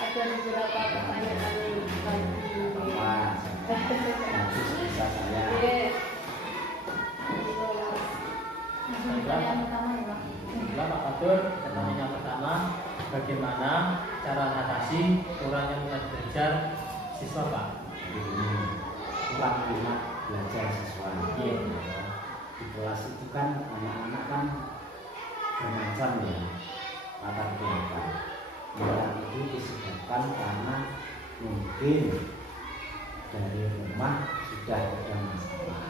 ada beberapa pertanyaan lagi. Bagus bisa saya. Pertanyaan pertama ya Pak. Pak Fatur, pertanyaan pertama, bagaimana cara mengatasi kurangnya minat belajar siswa Pak? Kurang minat belajar siswa. Iya. Di kelas itu kan anak-anak kan bermacam ya latar belakang. Yang itu disebabkan karena mungkin dari rumah sudah ada masalah.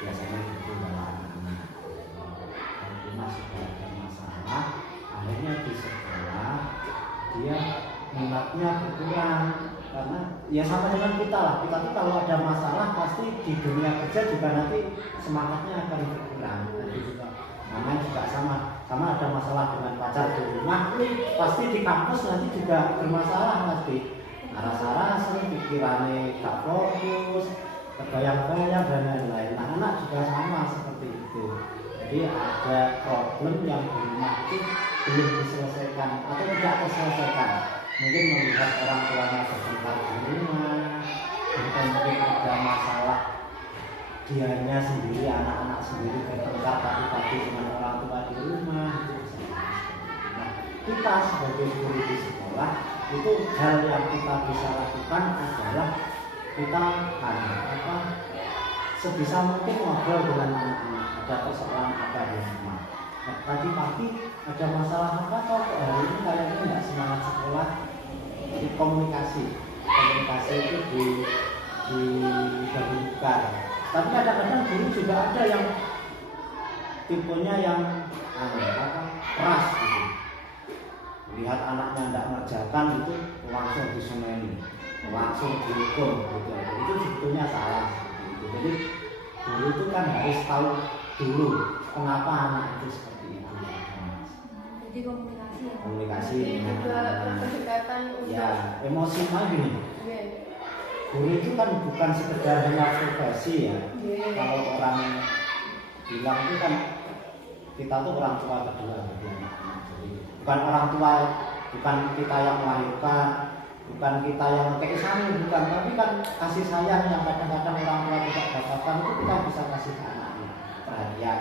Biasanya itu adalah anak-anak. Dari rumah sudah ada masalah, akhirnya di sekolah dia minatnya berkurang. Karena ya sama dengan kita lah, kita tuh kalau ada masalah pasti di dunia kerja juga nanti semangatnya akan berkurang. Nanti juga namanya juga sama ada masalah dengan pacar di rumah, pasti di kampus nanti juga bermasalah pasti. Aras-arasan, pikirannya gak fokus, terbayang-bayang dan lain-lain. Anak-anak juga sama seperti itu. Jadi ada problem yang di rumah itu belum diselesaikan atau tidak terselesaikan. Mungkin melihat orang tuanya bertengkar di rumah, mungkin ada masalah dianya sendiri, anak-anak sendiri bertengkar tapi dengan orang tua di rumah. Nah, kita sebagai guru di sekolah itu hal yang kita bisa lakukan adalah kita sebisa mungkin ngobrol dengan anak-anak, ada persoalan apa di rumah. Nah, tadi pagi ada masalah apa toh hari ini kayaknya nggak semangat sekolah. Jadi komunikasi itu didahulukan. Tapi kadang-kadang guru juga ada yang tipenya yang keras gitu. Lihat anaknya tidak mengerjakan itu langsung disemeni, langsung dihukum gitu. Itu sebetulnya salah gitu. Jadi guru itu kan harus tahu dulu kenapa anak itu seperti itu. Jadi komunikasi ya. Komunikasi. Juga pendekatan Ya, emosional gini. Guru itu kan bukan sekedar hanya profesi ya. Kalau orang bilang itu kan kita tuh orang tua kedua bagi anak-anak. Jadi bukan orang tua, bukan kita yang melahirkan, bukan kita yang keisahan, bukan, tapi kan kasih sayang yang kadang-kadang orang tua tidak dapatkan itu kita bisa kasih ke anaknya, perhatian.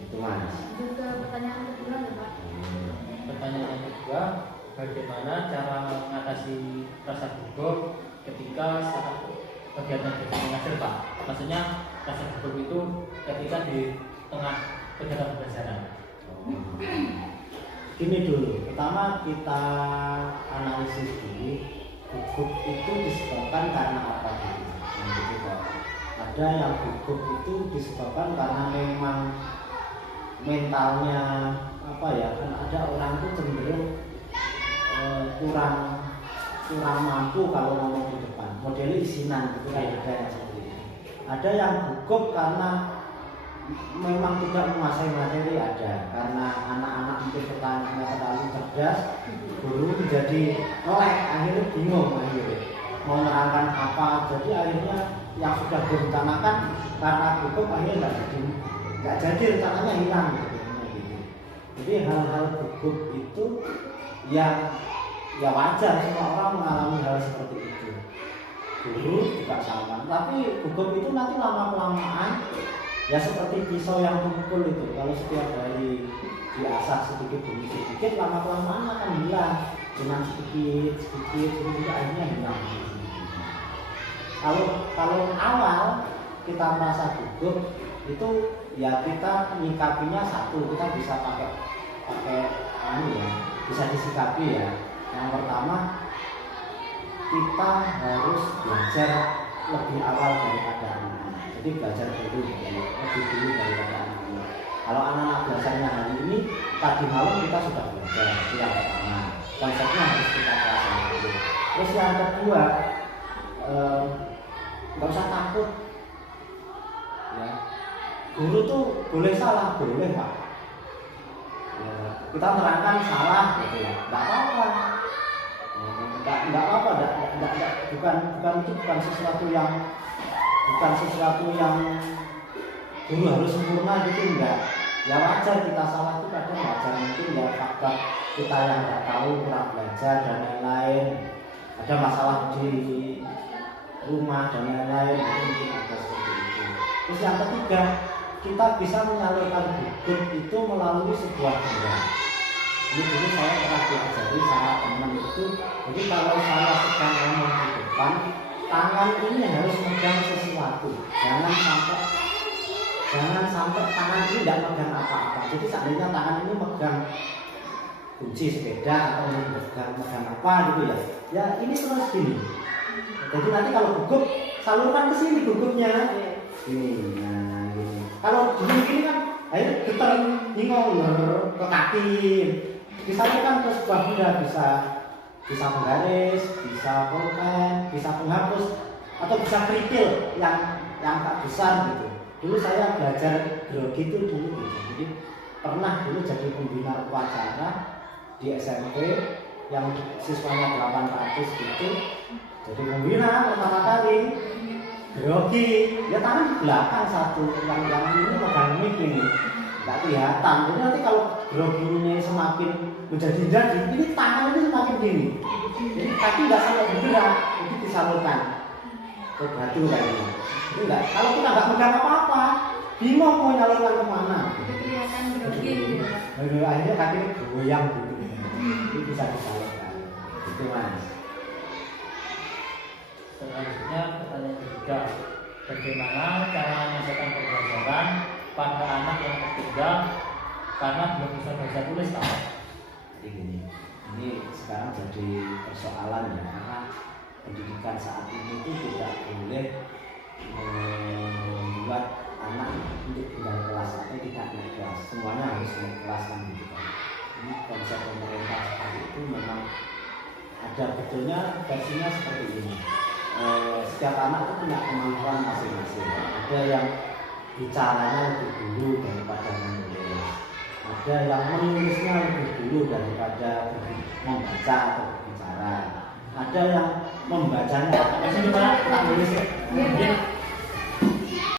Itu Mas. Juga pertanyaan kedua ya Pak. Pertanyaan yang kedua, bagaimana cara mengatasi rasa gugup ketika saat kegiatan belajar mengajar Pak? Maksudnya rasa gugup itu ketika di tengah kegiatan pembelajaran. Gini dulu, pertama kita analisis dulu gugup itu disebabkan karena apa dulu. Ada yang gugup itu disebabkan karena memang mentalnya apa ya, kan ada orang itu cenderung kurang mampu kalau ngomong di depan, modelnya isinan gitu kan, ada yang seperti itu. Ada yang gugup karena memang tidak menguasai materi, ada karena anak-anak mungkin pertanyaannya terlalu cerdas, guru menjadi melek, akhirnya bingung akhirnya mau menerangkan apa, jadi akhirnya yang sudah direncanakan karena gugup akhirnya nggak jadi rencananya hilang gitu. Jadi hal-hal gugup itu ya wajar, semua orang mengalami hal seperti itu. Guru juga sama, tapi gugup itu nanti lama-kelamaan ya seperti pisau yang tumpul itu, kalau setiap hari diasah sedikit demi sedikit, lama-kelamaan akan hilang dengan sedikit akhirnya hilang. Kalau awal kita merasa gugup itu ya kita menyikapinya satu, kita bisa pakai bisa disikapi ya. Yang pertama, kita harus belajar lebih awal daripada anak-anak. Jadi belajar lebih dulu daripada anak-anak. Kalau anak-anak belajarnya hari ini, tadi malam kita sudah belajar. Itu yang pertama. Konsepnya harus kita pelajari dulu. Terus yang kedua, nggak usah takut. Ya. Guru tuh boleh salah, boleh Pak. Ya, kita menerangkan salah, gitu ya. Nggak apa-apa. Nggak apa-apa. Bukan sesuatu yang guru harus sempurna gitu, enggak. Ya wajar kita salah itu kadang wajar, mungkin ya faktor kita yang nggak tahu, kurang belajar dan lain-lain, ada masalah di rumah dan lain-lain, mungkin ada seperti itu. Terus yang ketiga, kita bisa menyalurkan gugut itu melalui sebuah gerak. Ini dulu saya pernah diajari sama teman itu, jadi kalau saya sedang ngomong di depan, tangan ini harus megang sesuatu, jangan sampai tangan ini tidak megang apa-apa. Jadi seandainya tangan ini megang kunci sepeda atau megang apa gitu ya, ya ini terus gini. Jadi nanti kalau gugup, salurkan ke sini gugupnya. Gini, nah gini. Kalau gini kan, ayo getar nyingong ke kaki. Disalurkan ke sebuah benda, bisa penggaris, bisa pulpen, bisa penghapus, atau bisa kerikil yang tak besar gitu. Dulu saya belajar grogi itu dulu gitu. Jadi pernah dulu jadi pembina upacara di SMP yang siswanya 800 gitu. Jadi pembina pertama kali grogi, ya tangan di belakang satu, yang ini megang mic ini, nggak kelihatan. Jadi nanti kalau grogi ini semakin menjadi ini tangan ini semakin gini. Jadi kaki nggak sampai bergerak, jadi disalurkan ke batu kayak ini. Jadi enggak, kalau kita nggak megang apa-apa, bingung mau nyalurkan kemana. Kelihatan grogi gitu. Akhirnya kaki goyang gitu. Itu bisa disalurkan. Itu mas. Selanjutnya pertanyaan ketiga, bagaimana cara menyelesaikan pembelajaran pada anak yang tertinggal karena belum bisa baca tulis Pak? Jadi gini, ini sekarang jadi persoalan ya, karena pendidikan saat ini itu tidak boleh membuat anak untuk tinggal kelas atau tidak naik kelas, semuanya harus naik kelas kan gitu kan. Ini konsep pemerintah seperti itu memang ada betulnya, versinya seperti ini. Setiap anak itu punya kemampuan masing-masing. Ada yang bicaranya lebih dulu daripada menulis, ada yang menulisnya lebih dulu daripada membaca atau berbicara, ada yang membacanya Masih di mana? tak nulis. Iya.